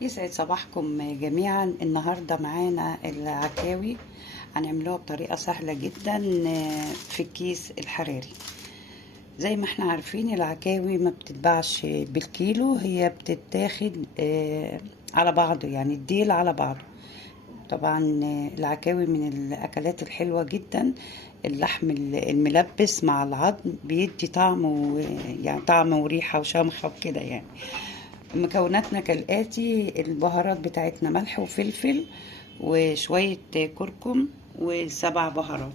يسعد صباحكم جميعا. النهارده معانا العكاوي، هنعملوها بطريقه سهله جدا في الكيس الحراري. زي ما احنا عارفين العكاوي ما بتتباعش بالكيلو، هي بتتاخد على بعضه، يعني الديل على بعضه. طبعا العكاوي من الاكلات الحلوه جدا. اللحم الملبس مع العظم بيدي طعم يعني طعم وريحه وشمخه وكده يعني. مكوناتنا كالآتي: البهارات بتاعتنا ملح وفلفل وشوية كركم وسبع بهارات.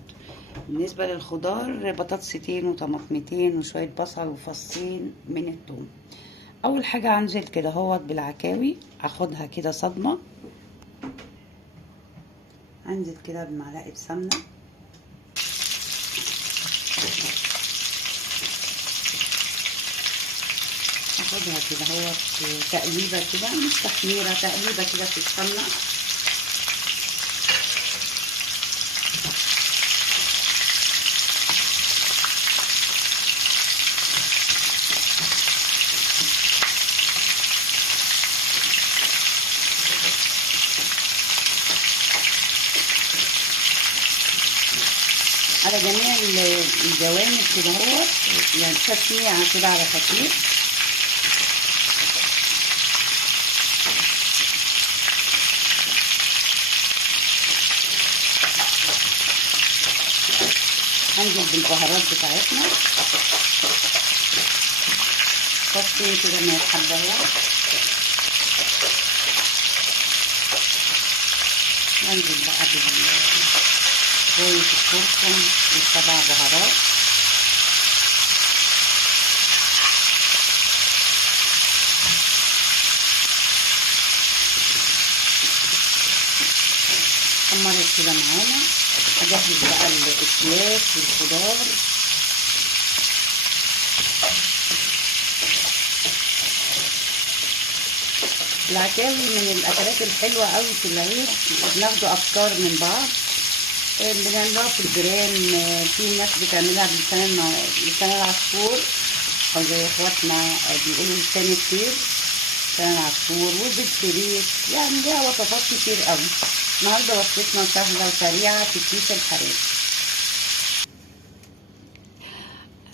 بالنسبة للخضار بطاطستين وطماطمتين وشوية بصل وفصين من الثوم. أول حاجة هنزل كده هوت بالعكاوي، هاخدها كده صدمة. هنزل كده بمعلقة سمنة، هاخدها كده هوت تقليبة كده، مش تحميرة، تقليبة كده في السمنة. على جميع الجوانب كده اهوت، يعني تسميعة كده على خفيف. هنزل بالبهارات بتاعتنا، فصين كده من الحبهان. هنزل بقى بشوية الكركم والسبع بهارات. حمرت كده معانا، هجهز بقى الأكياس والخضار. العكاوي من الأكلات الحلوة أوي في العيد، بناخدوا أفكار من بعض. بنعملوها في الجيران، في ناس بتعملها بلسان العصفور، أو زي إخواتنا بيقولوا لسان الطير، لسان العصفور وبالفريك، يعني ليها وصفات كتير أوي. النهارده وصفتنا سهلة وسريعة في الكيس الحراري.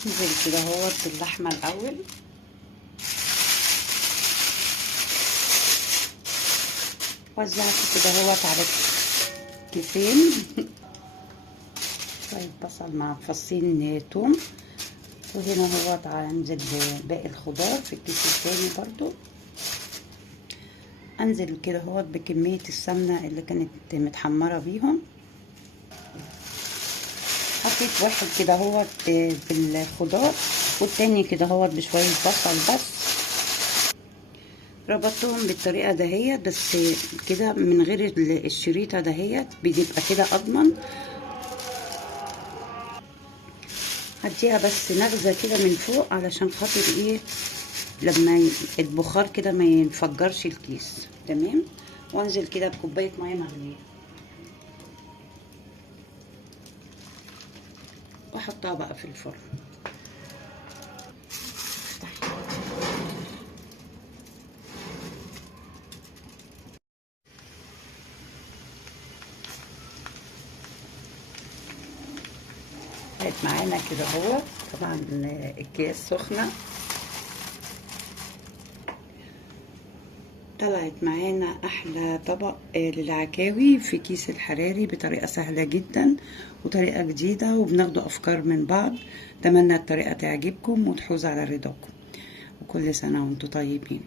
انزل كده اهوت باللحمة الأول، وزعت كده اهوت على كيسين. شوية بصل مع فصين توم، وهنا اهوت هنزل باقي الخضار في الكيس التاني برضو. انزل كده اهوت بكمية السمنة اللي كانت متحمرة بيهم. حطيت واحد كده اهوت بالخضار، والتاني كده اهوت بشوية بصل بس. ربطتهم بالطريقة دهيت، بس كده من غير الشريطة دهيت بيبقى كده اضمن. هديها بس نغزة كده من فوق علشان خاطر ايه، لما البخار كده ما ينفجرش الكيس. تمام. وانزل كده بكوباية مية مغلية، واحطها بقى في الفرن. بقت معانا كده اهو، طبعا الكيس سخنة. طلعت معانا احلى طبق للعكاوي في كيس الحراري بطريقة سهلة جدا وطريقة جديدة، وبناخدوا افكار من بعض. اتمنى الطريقة تعجبكم وتحوز على رضاكم، وكل سنة وانتم طيبين.